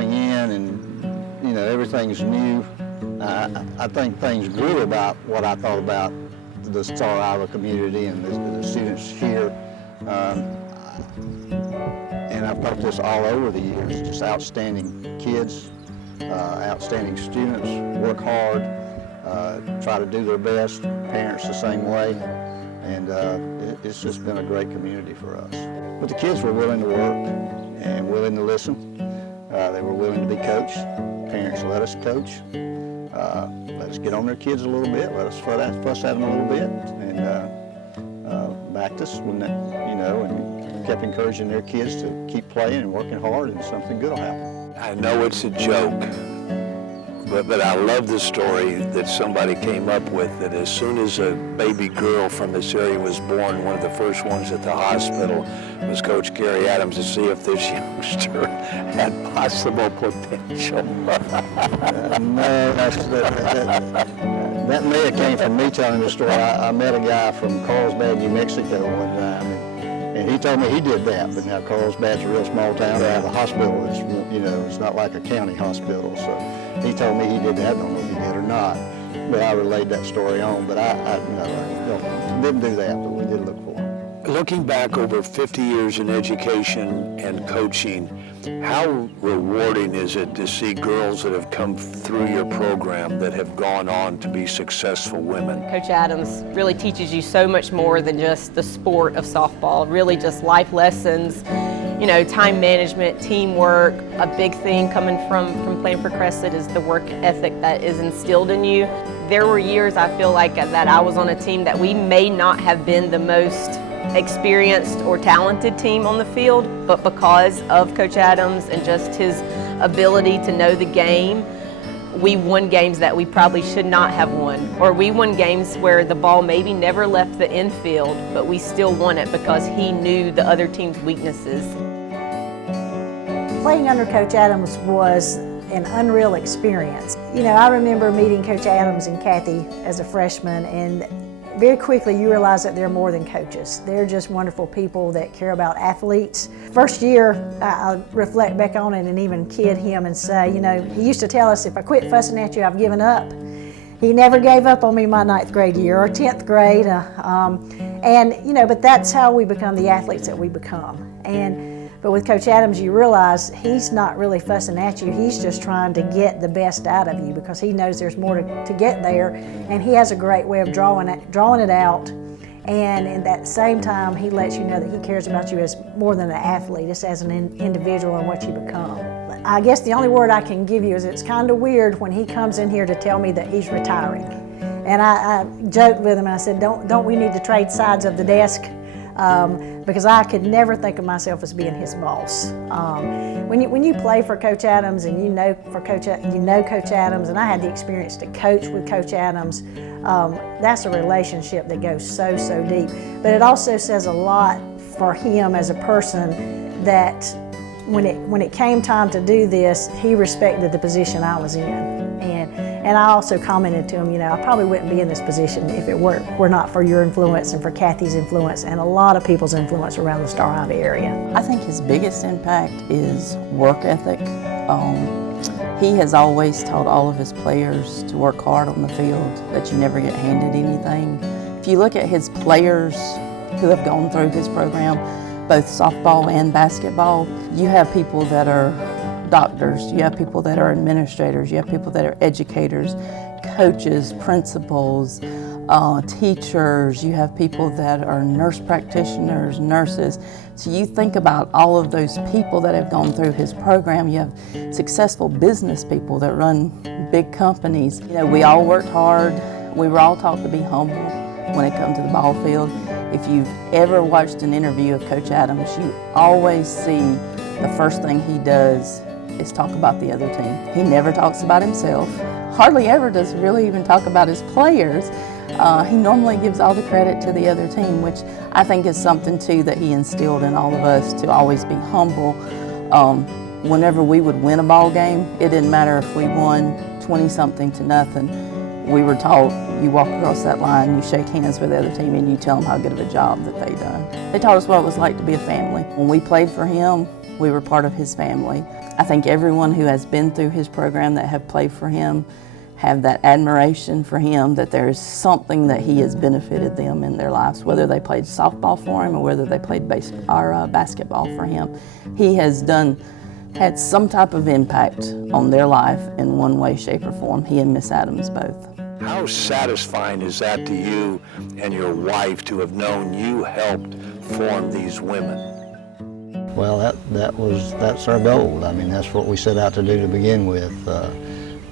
coming in and, you know, everything's new. I think things grew about what I thought about the Star Iowa community and the students here. And I've thought this all over the years, just outstanding kids, outstanding students, work hard, try to do their best, parents the same way, and it's just been a great community for us. But the kids were willing to work and willing to listen. They were willing to be coached. Parents let us coach, let us get on their kids a little bit, let us fuss at them a little bit, and backed us when you know, and kept encouraging their kids to keep playing and working hard, and something good will happen. I know it's a joke, but I love the story that somebody came up with, that as soon as a baby girl from this area was born, one of the first ones at the hospital was Coach Gary Adams to see if this youngster had possible potential. No, that may have came from me telling the story. I met a guy from Carlsbad, New Mexico one time, and he told me he did that, but now Carlsbad's a real small town. They have a hospital. It's, you know, it's not like a county hospital. So he told me he did that. I don't know if he did or not, but I relayed that story on. But I didn't do that, but we did look for him. Looking back over 50 years in education and coaching, how rewarding is it to see girls that have come through your program that have gone on to be successful women? Coach Adams really teaches you so much more than just the sport of softball, really just life lessons, you know, time management, teamwork. A big thing coming from playing for Crescent is the work ethic that is instilled in you. There were years I feel like that I was on a team that we may not have been the most experienced or talented team on the field, but because of Coach Adams and just his ability to know the game, we won games that we probably should not have won. Or we won games where the ball maybe never left the infield, but we still won it because he knew the other team's weaknesses. Playing under Coach Adams was an unreal experience. You know, I remember meeting Coach Adams and Kathy as a freshman, and very quickly you realize that they're more than coaches. They're just wonderful people that care about athletes. First year, I reflect back on it and even kid him and say, you know, he used to tell us, if I quit fussing at you, I've given up. He never gave up on me my 9th grade year or 10th grade. And, you know, but that's how we become the athletes that we become. But with Coach Adams, you realize he's not really fussing at you. He's just trying to get the best out of you because he knows there's more to get there, and he has a great way of drawing it out. And at that same time, he lets you know that he cares about you as more than an athlete, just as an individual and what you become. I guess the only word I can give you is it's kind of weird when he comes in here to tell me that he's retiring. And I joked with him and I said, don't we need to trade sides of the desk? Because I could never think of myself as being his boss. When you play for Coach Adams and you know Coach Adams, and I had the experience to coach with Coach Adams, that's a relationship that goes so deep. But it also says a lot for him as a person that when it came time to do this, he respected the position I was in. And I also commented to him, you know, I probably wouldn't be in this position if it were not for your influence and for Kathy's influence and a lot of people's influence around the Star Iowa area. I think his biggest impact is work ethic. He has always taught all of his players to work hard on the field, that you never get handed anything. If you look at his players who have gone through his program, both softball and basketball, you have people that are doctors, you have people that are administrators, you have people that are educators, coaches, principals, teachers, you have people that are nurse practitioners, nurses. So you think about all of those people that have gone through his program. You have successful business people that run big companies. You know, we all worked hard. We were all taught to be humble when it comes to the ball field. If you've ever watched an interview of Coach Adams, you always see the first thing he does is talk about the other team. He never talks about himself. Hardly ever does he really even talk about his players. He normally gives all the credit to the other team, which I think is something too that he instilled in all of us, to always be humble. Whenever we would win a ball game, it didn't matter if we won 20-something to nothing. We were taught you walk across that line, you shake hands with the other team, and you tell them how good of a job that they done. They taught us what it was like to be a family. When we played for him, we were part of his family. I think everyone who has been through his program that have played for him have that admiration for him, that there is something that he has benefited them in their lives, whether they played softball for him or whether they played basketball for him. He has had some type of impact on their life in one way, shape, or form, he and Miss Adams both. How satisfying is that to you and your wife to have known you helped form these women? Well, that's our goal. I mean, that's what we set out to do to begin with.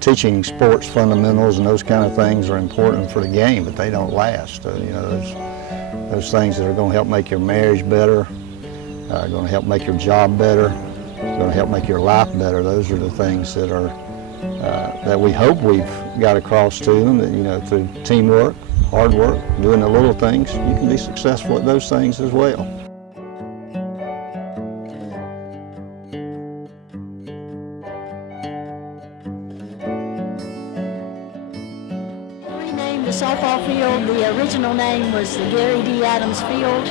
Teaching sports fundamentals and those kind of things are important for the game, but they don't last. You know, those things that are going to help make your marriage better, going to help make your job better, going to help make your life better. Those are the things that are that we hope we've got across to them. That, you know, through teamwork, hard work, doing the little things, you can be successful at those things as well. Renamed the softball field. The original name was the Gary D. Adams Field,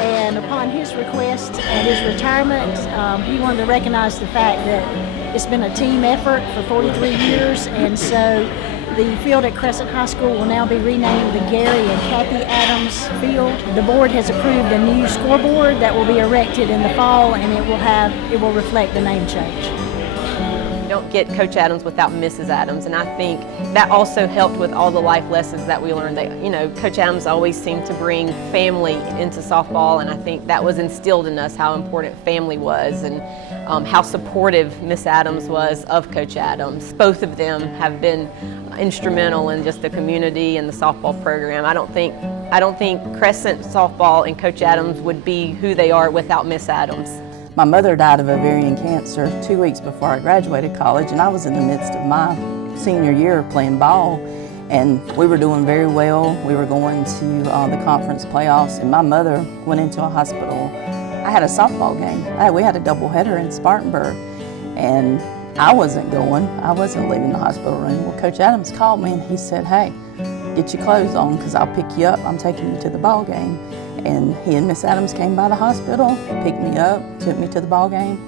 and upon his request at his retirement, he wanted to recognize the fact that it's been a team effort for 43 years, and so the field at Crescent High School will now be renamed the Gary and Kathy Adams Field. The board has approved a new scoreboard that will be erected in the fall, and it will reflect the name change. You don't get Coach Adams without Mrs. Adams, and I think that also helped with all the life lessons that we learned. That, you know, Coach Adams always seemed to bring family into softball, and I think that was instilled in us how important family was and how supportive Miss Adams was of Coach Adams. Both of them have been instrumental in just the community and the softball program. I don't think Crescent softball and Coach Adams would be who they are without Miss Adams. My mother died of ovarian cancer 2 weeks before I graduated college, and I was in the midst of my senior year of playing ball, and we were doing very well. We were going to the conference playoffs, and my mother went into a hospital. I had a softball game. We had a doubleheader in Spartanburg, and I wasn't going. I wasn't leaving the hospital room. Well, Coach Adams called me, and he said, "Hey, get your clothes on because I'll pick you up. I'm taking you to the ball game." And he and Miss Adams came by the hospital, picked me up, took me to the ball game.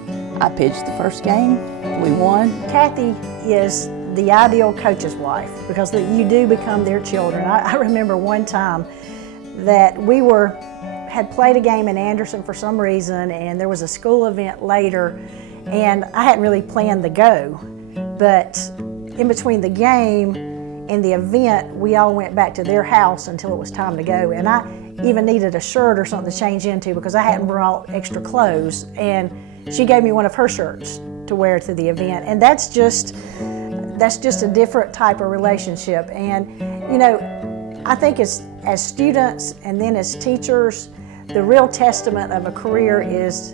I pitched the first game. We won. Kathy is the ideal coach's wife because you do become their children. I remember one time that we had played a game in Anderson for some reason, and there was a school event later, and I hadn't really planned to go. But in between the game and the event, we all went back to their house until it was time to go. And I even needed a shirt or something to change into because I hadn't brought extra clothes. And she gave me one of her shirts to wear to the event. And that's just a different type of relationship. And, you know, I think as students and then as teachers, the real testament of a career is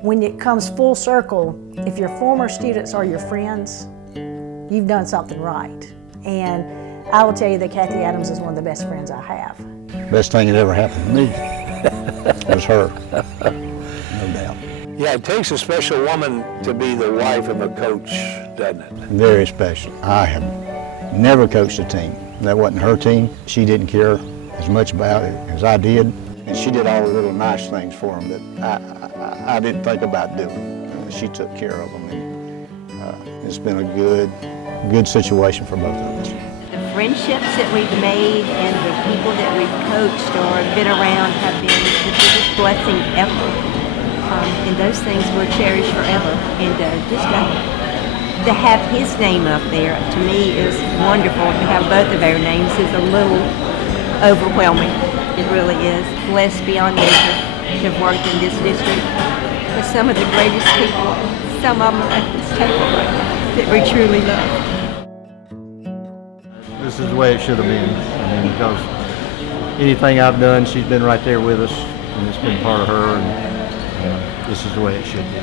when it comes full circle, if your former students are your friends, you've done something right. And I will tell you that Kathy Adams is one of the best friends I have. Best thing that ever happened to me was her, no doubt. Yeah, it takes a special woman to be the wife of a coach, doesn't it? Very special. I have never coached a team. That wasn't her team. She didn't care as much about it as I did. And she did all the little nice things for them that I didn't think about doing. She took care of them. And it's been a good situation for both of us. The friendships that we've made and the people that we've coached or been around have been the biggest blessing ever. And those things will cherish forever. And just to have his name up there, to me, is wonderful. To have both of our names is a little overwhelming. It really is. Blessed beyond measure to have worked in this district with some of the greatest people, some of them at this table that we truly love. This is the way it should have been. I mean, because anything I've done, she's been right there with us, and it's been part of her, and this is the way it should be.